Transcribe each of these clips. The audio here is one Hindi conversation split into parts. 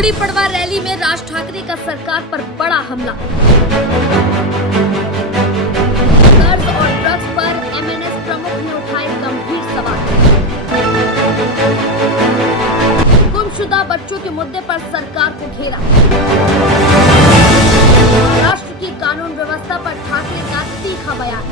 गुड़ी पड़वा रैली में राज ठाकरे का सरकार पर बड़ा हमला। कर्ज और ड्रग्स पर एमएनएस प्रमुख ने उठाए गंभीर सवाल। गुमशुदा बच्चों के मुद्दे पर सरकार को घेरा। महाराष्ट्र की कानून व्यवस्था पर ठाकरे का तीखा बयान।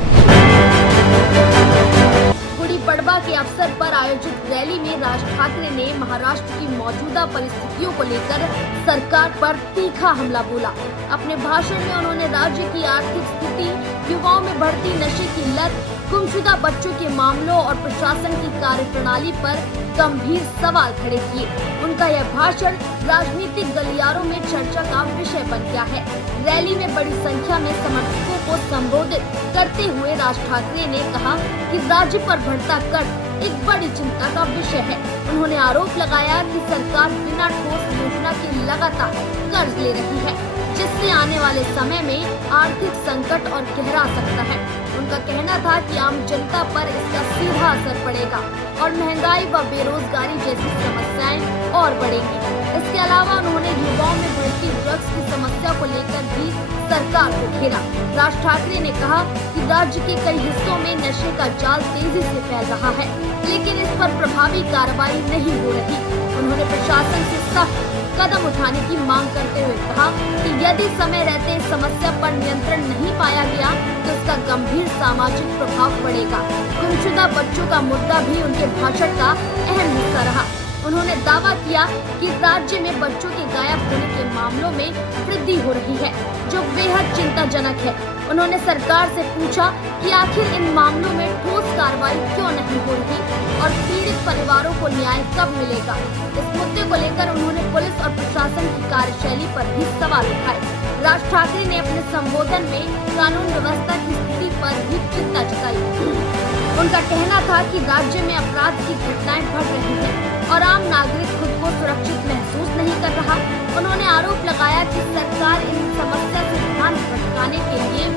गुड़ी पड़वा के अवसर पर आयोजित रैली में राज ठाकरे ने महाराष्ट्र की मौजूदा परिस्थितियों को लेकर सरकार पर तीखा हमला बोला। अपने भाषण में उन्होंने राज्य की आर्थिक स्थिति, युवाओं में बढ़ती नशे की लत, गुमशुदा बच्चों के मामलों और प्रशासन की कार्यप्रणाली पर गंभीर सवाल खड़े किए। उनका यह भाषण राजनीतिक गलियारों में चर्चा का विषय बन गया है। रैली में बड़ी संख्या में समर्थकों को संबोधित करते हुए राज ठाकरे ने कहा कि राज्य पर बढ़ता कर्ज एक बड़ी चिंता का विषय है। उन्होंने आरोप लगाया कि सरकार बिना ठोस योजना के लगातार कर्ज ले रही है, जिससे आने वाले समय में आर्थिक संकट और गहरा सकता है। उनका कहना था कि आम जनता पर इसका सीधा असर पड़ेगा और महंगाई व बेरोजगारी जैसी समस्याएं और बढ़ेंगी। इसके अलावा उन्होंने युवाओं में बढ़ती ड्रग्स की समस्या को लेकर भी सरकार को घेरा। राज ठाकरे ने कहा कि राज्य के कई हिस्सों में नशे का जाल तेजी से फैल रहा है, लेकिन इस पर प्रभावी कार्रवाई नहीं हो रही। उन्होंने प्रशासन से सख्त कदम उठाने की मांग करते हुए कहा कि यदि समय रहते इस समस्या पर नियंत्रण नहीं पाया गया तो इसका गंभीर सामाजिक प्रभाव पड़ेगा। गुमशुदा बच्चों का मुद्दा भी उनके भाषण का अहम हिस्सा रहा। उन्होंने दावा किया कि राज्य में बच्चों के गायब होने के मामलों में वृद्धि हो रही है, जो बेहद चिंताजनक है। उन्होंने सरकार से पूछा कि आखिर इन मामलों में ठोस कार्रवाई क्यों नहीं हो रही और पीड़ित परिवारों को न्याय कब मिलेगा। इस मुद्दे को लेकर उन्होंने पुलिस और प्रशासन की कार्यशैली पर भी सवाल उठाए। राज ठाकरे ने अपने संबोधन में कानून व्यवस्था की स्थिति पर भी चिंता जताई। उनका कहना था कि राज्य में अपराध की घटनाएं बढ़ रही हैं और आम नागरिक खुद को सुरक्षित महसूस नहीं कर रहा। उन्होंने आरोप लगाया कि सरकार इन समस्या से ध्यान भटकाने के लिए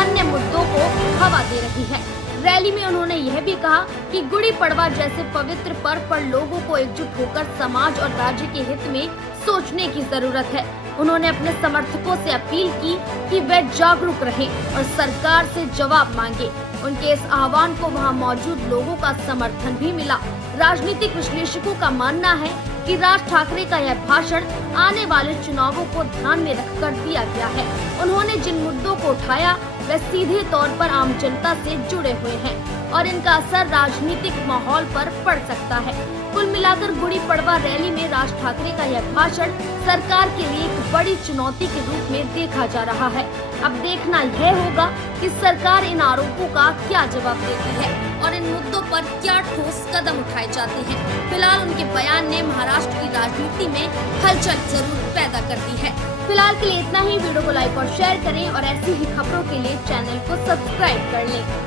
अन्य मुद्दों को हवा दे रही है। रैली में उन्होंने यह भी कहा कि गुड़ी पड़वा जैसे पवित्र पर्व पर लोगों को एकजुट होकर समाज और राज्य के हित में सोचने की जरूरत है। उन्होंने अपने समर्थकों से अपील की कि वे जागरूक रहें और सरकार से जवाब मांगे। उनके इस आह्वान को वहां मौजूद लोगों का समर्थन भी मिला। राजनीतिक विश्लेषकों का मानना है कि राज ठाकरे का यह भाषण आने वाले चुनावों को ध्यान में रखकर दिया गया है। उन्होंने जिन मुद्दों को उठाया वे सीधे तौर पर आम जनता से जुड़े हुए हैं और इनका असर राजनीतिक माहौल पर पड़ सकता है। कुल मिलाकर गुड़ी पड़वा रैली में राज ठाकरे का यह भाषण सरकार के लिए एक बड़ी चुनौती के रूप में देखा जा रहा है। अब देखना यह होगा कि सरकार इन आरोपों का क्या जवाब देती है और इन मुद्दों पर क्या ठोस कदम उठाए जाते हैं। फिलहाल उनके बयान ने महाराष्ट्र की राजनीति में हलचल जरूर पैदा कर दी है। फिलहाल के लिए इतना ही। वीडियो को लाइक और शेयर करें और ऐसी ही खबरों के लिए चैनल को सब्सक्राइब कर लें।